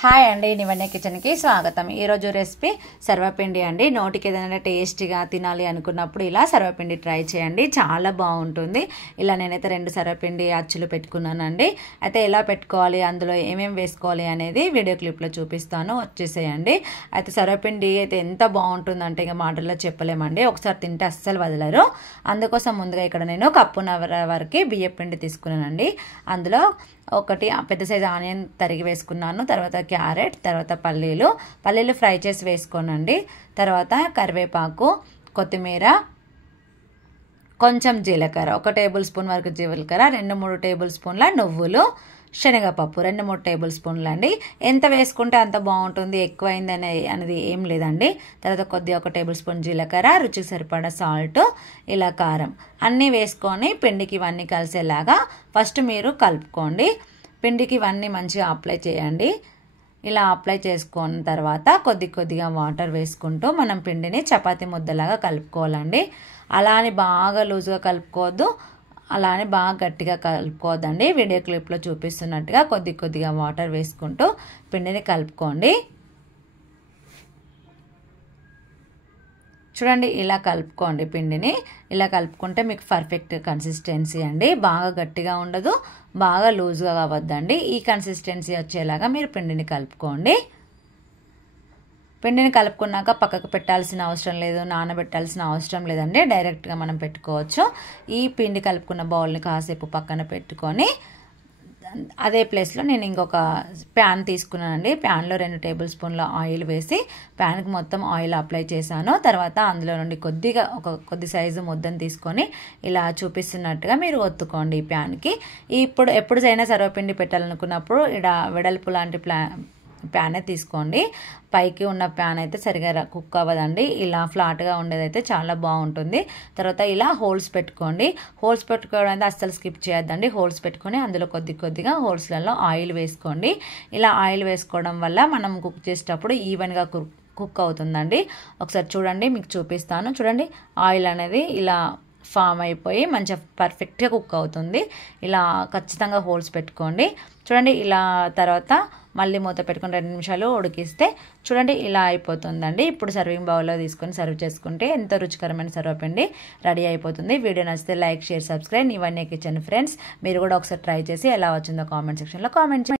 Hi అండి, నివన్య కిచెన్కి స్వాగతం. ఈరోజు రెసిపీ సర్వపిండి అండి. నోటికి ఏదైనా టేస్టీగా తినాలి అనుకున్నప్పుడు ఇలా సర్వపిండి ట్రై చేయండి, చాలా బాగుంటుంది. ఇలా నేనైతే 2 సర్వపిండి అచ్చులు పెట్టుకున్నానండి. అయితే ఎలా పెట్టుకోవాలి, అందులో ఏమేమి వేసుకోవాలి అనేది వీడియో క్లిప్లో చూపిస్తాను, వచ్చేసేయండి. అయితే సర్వపిండి అయితే ఎంత బాగుంటుందంటే ఇక మాటల్లో చెప్పలేమండి. ఒకసారి తింటే అస్సలు వదలరు. అందుకోసం ముందుగా ఇక్కడ నేను కప్పున్నర వరకు బియ్యపిండి తీసుకున్నానండి. అందులో ఒకటి పెద్ద సైజు ఆనియన్ తరిగి వేసుకున్నాను, తర్వాత క్యారెట్, తర్వాత పల్లీలు ఫ్రై చేసి వేసుకోనండి. తర్వాత కరివేపాకు, కొత్తిమీర, కొంచెం జీలకర్ర, 1 టేబుల్ స్పూన్ వరకు జీలకర్ర, 2-3 టేబుల్ స్పూన్ల నువ్వులు, శనగపప్పు 2-3 టేబుల్ స్పూన్లు అండి. ఎంత వేసుకుంటే అంత బాగుంటుంది, ఎక్కువైంది అనేది ఏం లేదండి. తర్వాత కొద్దిగా 1 టేబుల్ స్పూన్ జీలకర్ర, రుచికి సరిపడా సాల్ట్, ఇలా కారం అన్నీ వేసుకొని పిండికి ఇవన్నీ కలిసేలాగా ఫస్ట్ మీరు కలుపుకోండి. పిండికి ఇవన్నీ మంచిగా అప్లై చేయండి. ఇలా అప్లై చేసుకున్న తర్వాత కొద్దిగా వాటర్ వేసుకుంటూ మనం పిండిని చపాతీ ముద్దలాగా కలుపుకోవాలండి. అలా అని బాగా లూజ్గా కలుపుకోవద్దు, అలా అని బాగా గట్టిగా కలుపుకోవద్దండి. వీడియో క్లిప్లో చూపిస్తున్నట్టుగా కొద్దిగా వాటర్ వేసుకుంటూ పిండిని కలుపుకోండి. చూడండి, ఇలా కలుపుకోండి. పిండిని ఇలా కలుపుకుంటే మీకు పర్ఫెక్ట్ కన్సిస్టెన్సీ అండి. బాగా గట్టిగా ఉండదు, బాగా లూజ్గా అవ్వద్దండి. ఈ కన్సిస్టెన్సీ వచ్చేలాగా మీరు పిండిని కలుపుకోండి. పిండిని కలుపుకున్నాక పక్కకు పెట్టాల్సిన అవసరం లేదు, నానబెట్టాల్సిన అవసరం లేదండి. డైరెక్ట్గా మనం పెట్టుకోవచ్చు. ఈ పిండి కలుపుకున్న బౌల్ని కాసేపు పక్కన పెట్టుకొని అదే ప్లేస్లో నేను ఇంకొక ప్యాన్ తీసుకున్నానండి. ప్యాన్లో 2 టేబుల్ స్పూన్ల ఆయిల్ వేసి ప్యాన్కి మొత్తం ఆయిల్ అప్లై చేశాను. తర్వాత అందులో నుండి కొద్ది సైజు ముద్దను తీసుకొని ఇలా చూపిస్తున్నట్టుగా మీరు ఒత్తుకోండి ఈ ప్యాన్కి. ఎప్పుడైనా సర్వపిండి పెట్టాలనుకున్నప్పుడు ఇక్కడ వెడల్పు లాంటి ప్యానే తీసుకోండి. పైకి ఉన్న ప్యాన్ అయితే సరిగా కుక్ అవ్వదండి. ఇలా ఫ్లాట్గా ఉండేదైతే చాలా బాగుంటుంది. తర్వాత ఇలా హోల్స్ పెట్టుకోండి. హోల్స్ పెట్టుకోవడం అయితే అస్సలు స్కిప్ చేయొద్దండి. హోల్స్ పెట్టుకొని అందులో కొద్దిగా హోల్స్లలో ఆయిల్ వేసుకోండి. ఇలా ఆయిల్ వేసుకోవడం వల్ల మనం కుక్ చేసేటప్పుడు ఈవెన్గా కుక్ అవుతుందండి. ఒకసారి చూడండి, మీకు చూపిస్తాను. చూడండి, ఆయిల్ అనేది ఇలా ఫామ్ అయిపోయి మంచిగా పర్ఫెక్ట్గా కుక్ అవుతుంది. ఇలా ఖచ్చితంగా హోల్స్ పెట్టుకోండి. చూడండి, ఇలా తర్వాత మళ్ళీ మూత పెట్టుకొని 2 నిమిషాలు ఉడికిస్తే చూడండి ఇలా అయిపోతుందండి. ఇప్పుడు సర్వింగ్ బౌల్లో తీసుకొని సర్వ్ చేసుకుంటే ఎంతో రుచికరమైన సర్వపిండి రెడీ అయిపోతుంది. వీడియో నచ్చితే like, share, subscribe. Nivanya kitchen friends. మీరు కూడా ఒకసారి ట్రై చేసి ఎలా వచ్చిందో కామెంట్ సెక్షన్లో కామెంట్ చేయండి.